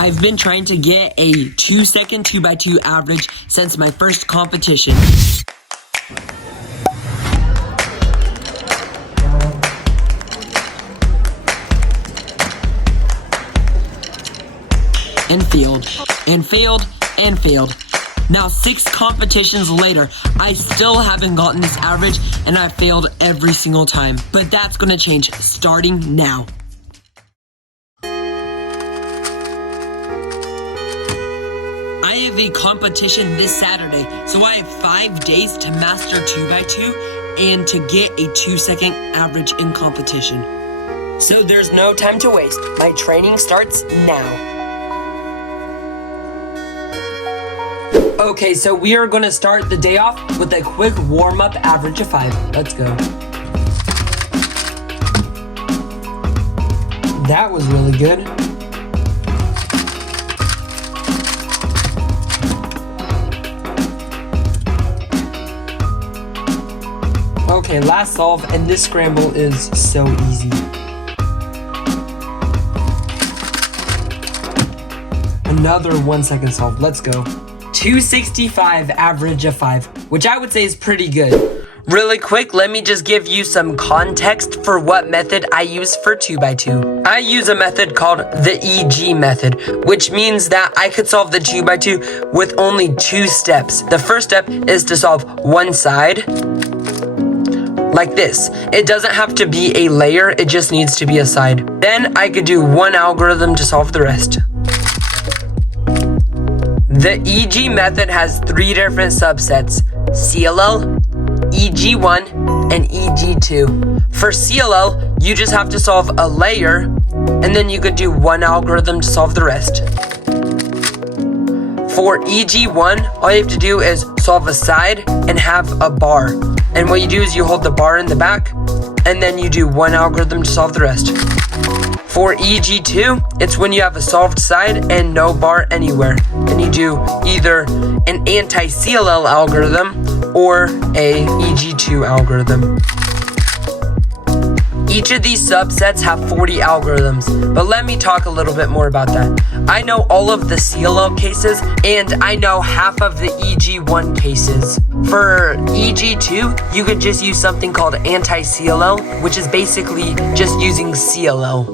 I've been trying to get a 2-second 2x2 average since my first competition. And failed. Now 6 competitions later, I still haven't gotten this average and I failed every single time. But that's gonna change starting now. I have a competition this Saturday, so I have 5 days to master 2x2 and to get a 2-second average in competition. So there's no time to waste. My training starts now. Okay, so we are gonna start the day off with a quick warm-up average of 5. Let's go. That was really good. Okay, last solve, and this scramble is so easy. Another 1-second solve, let's go. 265 average of 5, which I would say is pretty good. Really quick, let me just give you some context for what method I use for 2x2. I use a method called the EG method, which means that I could solve the 2x2 with only 2 steps. The first step is to solve one side, like this. It doesn't have to be a layer, it just needs to be a side. Then I could do one algorithm to solve the rest. The EG method has 3 different subsets: CLL, EG1, and EG2. For CLL, you just have to solve a layer, and then you could do one algorithm to solve the rest. For EG1, all you have to do is solve a side and have a bar. And what you do is you hold the bar in the back, and then you do one algorithm to solve the rest. For EG2, it's when you have a solved side and no bar anywhere. And you do either an anti-CLL algorithm or a EG2 algorithm. Each of these subsets have 40 algorithms, but let me talk a little bit more about that. I know all of the CLL cases, and I know half of the EG1 cases. For EG2, you could just use something called anti-CLL, which is basically just using CLL.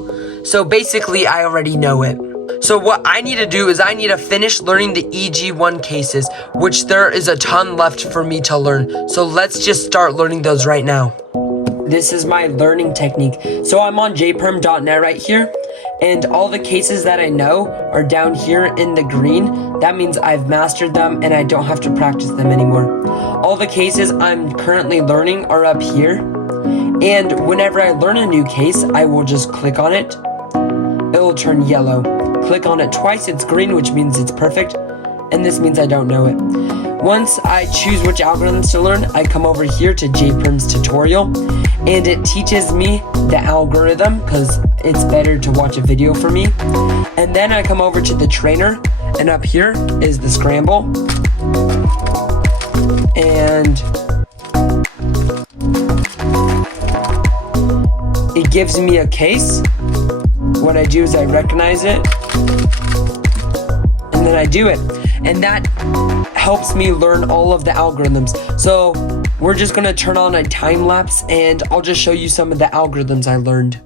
So basically, I already know it. So what I need to do is I need to finish learning the EG1 cases, which there is a ton left for me to learn. So let's just start learning those right now. This is my learning technique. So I'm on jperm.net right here, and all the cases that I know are down here in the green. That means I've mastered them and I don't have to practice them anymore. All the cases I'm currently learning are up here. And whenever I learn a new case, I will just click on it. It will turn yellow. Click on it twice, it's green, which means it's perfect. And this means I don't know it. Once I choose which algorithms to learn, I come over here to jperm's tutorial. And it teaches me the algorithm, because it's better to watch a video for me. And then I come over to the trainer. And up here is the scramble. And it gives me a case. What I do is I recognize it, and then I do it. And that helps me learn all of the algorithms. So we're just gonna turn on a time lapse, and I'll just show you some of the algorithms I learned.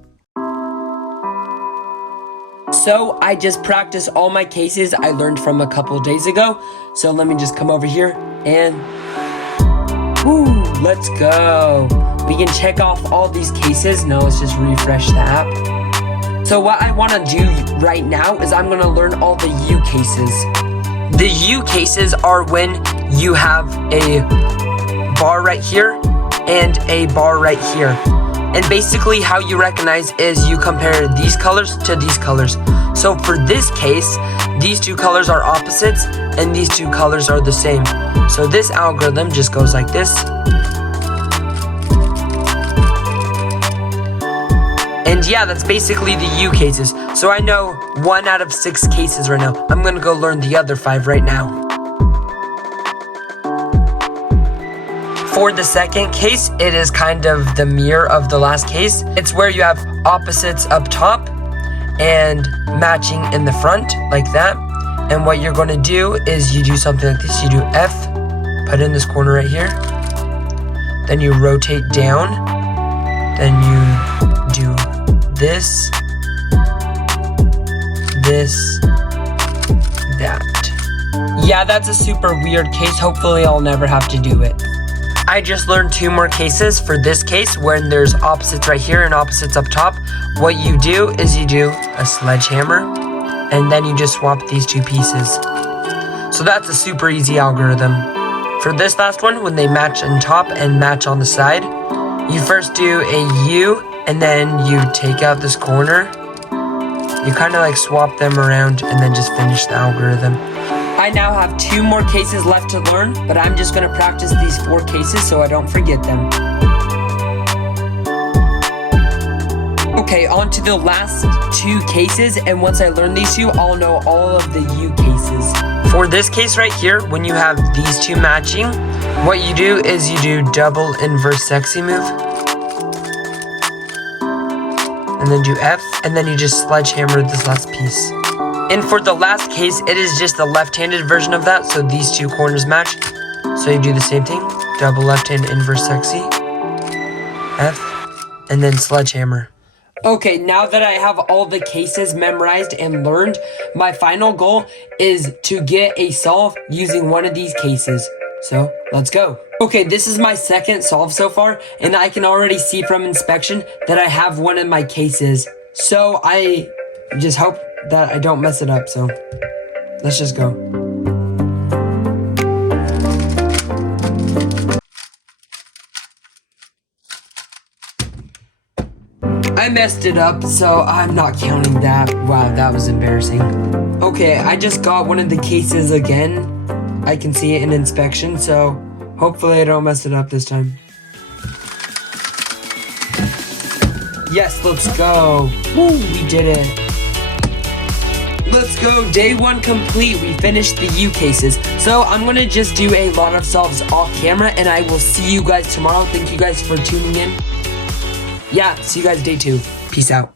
So I just practiced all my cases I learned from a couple days ago. So let me just come over here and let's go. We can check off all these cases. Now let's just refresh the app. So what I want to do right now is I'm going to learn all the U cases. The U cases are when you have a bar right here and a bar right here. And basically how you recognize is you compare these colors to these colors. So for this case, these 2 colors are opposites and these 2 colors are the same. So this algorithm just goes like this. And yeah, that's basically the U cases. So I know 1 out of 6 cases right now. I'm gonna go learn the other 5 right now. For the second case, it is kind of the mirror of the last case. It's where you have opposites up top and matching in the front like that. And what you're going to do is you do something like this. You do F, put in this corner right here. Then you rotate down. Then you do this, that. Yeah, that's a super weird case. Hopefully I'll never have to do it. I just learned 2 more cases. For this case, when there's opposites right here and opposites up top, what you do is you do a sledgehammer, and then you just swap these 2 pieces. So that's a super easy algorithm. For this last one, when they match on top and match on the side, you first do a U, and then you take out this corner. You kind of like swap them around and then just finish the algorithm. I now have 2 more cases left to learn, but I'm just going to practice these 4 cases so I don't forget them. Okay, on to the last 2 cases, and once I learn these 2, I'll know all of the U cases. For this case right here, when you have these 2 matching, what you do is you do double inverse sexy move, and then do F, and then you just sledgehammer this last piece. And for the last case, it is just the left-handed version of that, so these 2 corners match. So you do the same thing, double left-hand inverse sexy, F, and then sledgehammer. Okay, now that I have all the cases memorized and learned, my final goal is to get a solve using one of these cases. So, let's go. Okay, this is my second solve so far, and I can already see from inspection that I have one of my cases. So, I just hope that I don't mess it up, so let's just go. I messed it up, so I'm not counting that. Wow, that was embarrassing. Okay, I just got one of the cases again. I can see it in inspection, so hopefully I don't mess it up this time. Yes, let's go. Woo, we did it. Let's go, day 1 complete. We finished the U cases. So I'm gonna just do a lot of solves off camera, and I will see you guys tomorrow. Thank you guys for tuning in. Yeah, see you guys day 2. Peace out.